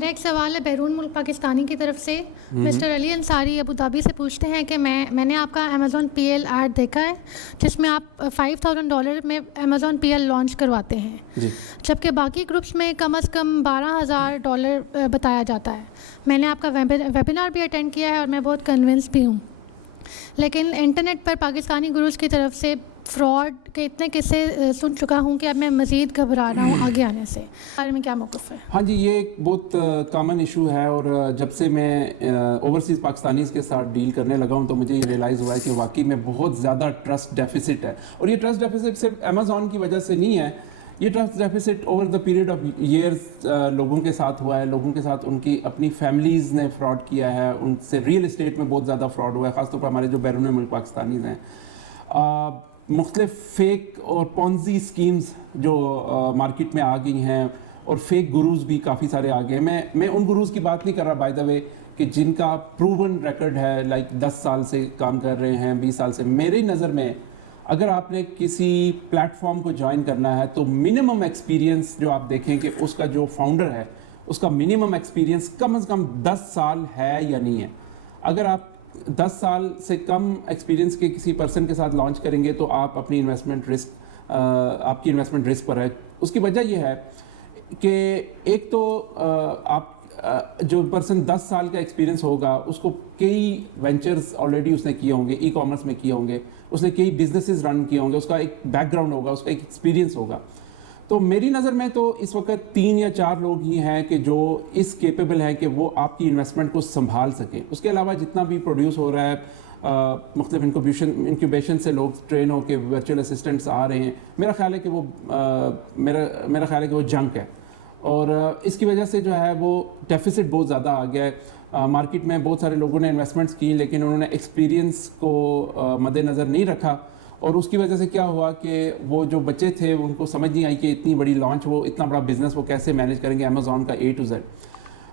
میرا ایک سوال ہے بیرون ملک پاکستانی کی طرف سے. مسٹر علی انصاری ابو دھابی سے پوچھتے ہیں کہ میں نے آپ کا امیزون پی ایل ایڈ دیکھا ہے جس میں آپ $5,000 میں امیزون پی ایل لانچ کرواتے ہیں, جبکہ باقی گروپس میں کم از کم $12,000 بتایا جاتا ہے. میں نے آپ کا ویبینار بھی اٹینڈ کیا ہے اور میں بہت کنونس بھی ہوں, لیکن انٹرنیٹ پر پاکستانی گروز کی طرف سے فراڈ کے اتنے قصے سن چکا ہوں کہ اب میں مزید گھبرا رہا ہوں آگے آنے سے. بارے میں کیا موقف ہے؟ ہاں جی, یہ ایک بہت کامن ایشو ہے, اور جب سے میں اوورسیز پاکستانیز کے ساتھ ڈیل کرنے لگا ہوں تو مجھے یہ ریئلائز ہوا ہے کہ واقعی میں بہت زیادہ ٹرسٹ ڈیفیسٹ ہے. اور یہ ٹرسٹ ڈیفیسٹ صرف امیزون کی وجہ سے نہیں ہے, یہ trust deficits over the period of years لوگوں کے ساتھ ہوا ہے. لوگوں کے ساتھ ان کی اپنی فیملیز نے فراڈ کیا ہے, ان سے ریئل اسٹیٹ میں بہت زیادہ فراڈ ہوا ہے, خاص طور پر ہمارے جو بیرون ملک پاکستانیز ہیں. مختلف فیک اور پونزی سکیمز جو مارکیٹ میں آ گئی ہیں, اور فیک گروز بھی کافی سارے آ گئے ہیں. میں ان گروز کی بات نہیں کر رہا بائی دا وے کہ جن کا پروون ریکارڈ ہے, لائک 10 سال سے کام کر رہے ہیں, 20 سال سے. میری نظر میں اگر آپ نے کسی پلیٹ فارم کو جوائن کرنا ہے تو منیمم ایکسپیرینس جو آپ دیکھیں کہ اس کا جو فاؤنڈر ہے اس کا منیمم ایکسپیرینس کم از کم 10 سال ہے یا نہیں ہے. اگر آپ 10 سال سے کم ایکسپیرینس کے کسی پرسن کے ساتھ لانچ کریں گے تو آپ اپنی انویسٹمنٹ رسک آپ کی انویسٹمنٹ رسک پر ہے. اس کی وجہ یہ ہے کہ ایک تو آپ جو پرسن 10 سال کا ایکسپیرینس ہوگا اس کو کئی وینچرز آلریڈی اس نے کیے ہوں گے, ای کامرس میں کیے ہوں گے, اس نے کئی بزنسز رن کیے ہوں گے, اس کا ایک بیک گراؤنڈ ہوگا, اس کا ایک ایکسپیرینس ہوگا. تو میری نظر میں تو اس وقت 3 یا 4 لوگ ہی ہیں کہ جو اس کیپیبل ہیں کہ وہ آپ کی انویسٹمنٹ کو سنبھال سکیں. اس کے علاوہ جتنا بھی پروڈیوس ہو رہا ہے, مختلف انکیوبیشن سے لوگ ٹرین ہو کے ورچوئل اسسٹنٹس آ رہے ہیں, میرا خیال ہے کہ وہ میرا خیال ہے کہ وہ جنک ہے. اور اس کی وجہ سے جو ہے وہ ڈیفیسٹ بہت زیادہ آ گیا ہے. مارکیٹ میں بہت سارے لوگوں نے انویسٹمنٹس کی لیکن انہوں نے ایکسپیرینس کو مد نظر نہیں رکھا, اور اس کی وجہ سے کیا ہوا کہ وہ جو بچے تھے ان کو سمجھ نہیں آئی کہ اتنی بڑی لانچ, وہ اتنا بڑا بزنس وہ کیسے مینیج کریں گے امیزون کا A to Z.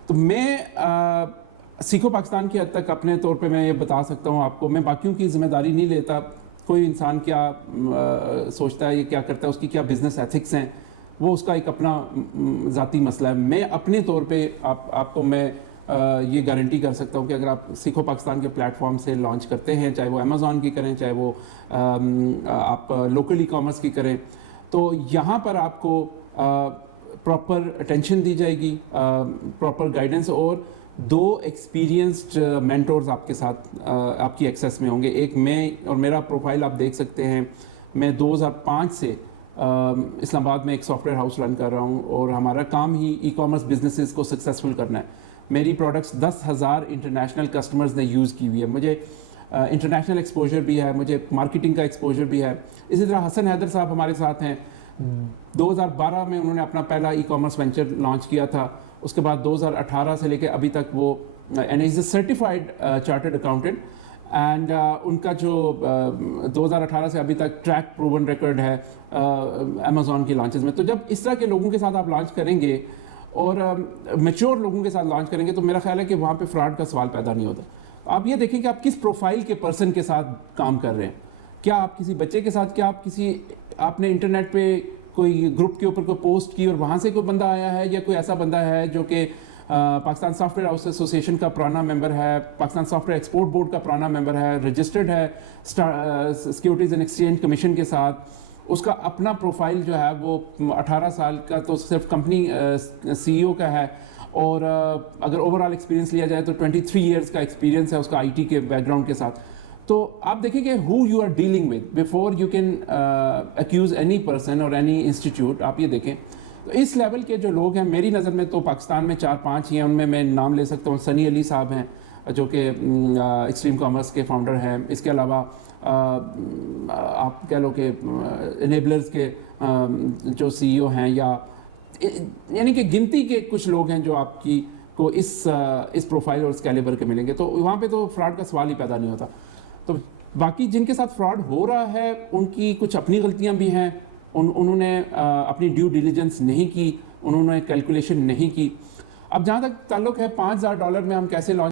تو میں سیکھو پاکستان کی حد تک اپنے طور پہ میں یہ بتا سکتا ہوں آپ کو, میں باقیوں کی ذمہ داری نہیں لیتا. کوئی انسان کیا سوچتا ہے, یہ کیا کرتا ہے, اس کی کیا بزنس ایتھکس ہیں, وہ اس کا ایک اپنا ذاتی مسئلہ ہے. میں اپنے طور پہ آپ کو میں یہ گارنٹی کر سکتا ہوں کہ اگر آپ سیکھو پاکستان کے پلیٹ فارم سے لانچ کرتے ہیں, چاہے وہ امیزون کی کریں, چاہے وہ آپ لوکل ای کامرس کی کریں, تو یہاں پر آپ کو پراپر اٹینشن دی جائے گی, پراپر گائیڈنس, اور 2 ایکسپیرینسڈ مینٹورز آپ کے ساتھ آپ کی ایکسیس میں ہوں گے. ایک میں, اور میرا پروفائل آپ دیکھ سکتے ہیں, میں 2005 سے اسلام آباد میں ایک سافٹ ویئر ہاؤس رن کر رہا ہوں, اور ہمارا کام ہی ای کامرس بزنسز کو سکسیزفل کرنا ہے. میری پروڈکٹس 10,000 انٹرنیشنل کسٹمرز نے یوز کی ہوئی ہے. مجھے انٹرنیشنل ایکسپوجر بھی ہے, مجھے مارکیٹنگ کا ایکسپوجر بھی ہے. اسی طرح حسن حیدر صاحب ہمارے ساتھ ہیں. 2012 میں انہوں نے اپنا پہلا ای کامرس وینچر لانچ کیا تھا. اس کے بعد 2018 سے لے کے ابھی تک وہ and is a certified chartered accountant, and ان کا جو 2018 سے ابھی تک ٹریک پروون ریکارڈ ہے امیزون کی لانچز میں. تو جب اس طرح کے لوگوں کے ساتھ آپ لانچ کریں گے اور میچور لوگوں کے ساتھ لانچ کریں گے تو میرا خیال ہے کہ وہاں پہ فراڈ کا سوال پیدا نہیں ہوتا. آپ یہ دیکھیں کہ آپ کس پروفائل کے پرسن کے ساتھ کام کر رہے ہیں. کیا آپ کسی بچے کے ساتھ, کیا آپ نے انٹرنیٹ پہ کوئی گروپ کے اوپر کوئی پوسٹ کی اور وہاں سے کوئی بندہ آیا ہے, یا کوئی ایسا بندہ ہے جو کہ Pakistan soft where house association کا پرانا ممبر ہے, Pakistan soft where export board کا پرانا ممبر ہے, رجسٹرڈ ہے سیکیورٹیز اینڈ ایکسچینج کمیشن کے ساتھ, اس کا اپنا پروفائل جو ہے وہ 18 سال کا تو صرف کمپنی CEO کا ہے, اور اگر اوور آل ایکسپیرینس لیا جائے تو 23 ایئرس کا ایکسپیرینس ہے اس کا IT کے بیک گراؤنڈ کے ساتھ. تو آپ دیکھیں کہ who you are dealing with before you can accuse any person or any institute. آپ یہ دیکھیں تو اس لیول کے جو لوگ ہیں میری نظر میں تو پاکستان میں 4-5 ہی ہیں. ان میں نام لے سکتا ہوں, سنی علی صاحب ہیں جو کہ ایکسٹریم کامرس کے فاؤنڈر ہیں. اس کے علاوہ آپ کہہ لو کہ انیبلرز کے جو CEO ہیں, یا یعنی کہ گنتی کے کچھ لوگ ہیں جو آپ کی کو اس پروفائل اور اس کیلیبر کے ملیں گے. تو وہاں پہ تو فراڈ کا سوال ہی پیدا نہیں ہوتا. تو باقی جن کے ساتھ فراڈ ہو رہا ہے ان کی کچھ اپنی غلطیاں بھی ہیں, انہوں نے اپنی ڈیو ڈیلیجنس نہیں کی, انہوں نے کیلکولیشن نہیں کی. اب جہاں تک تعلق ہے $5,000 میں ہم کیسے لانچ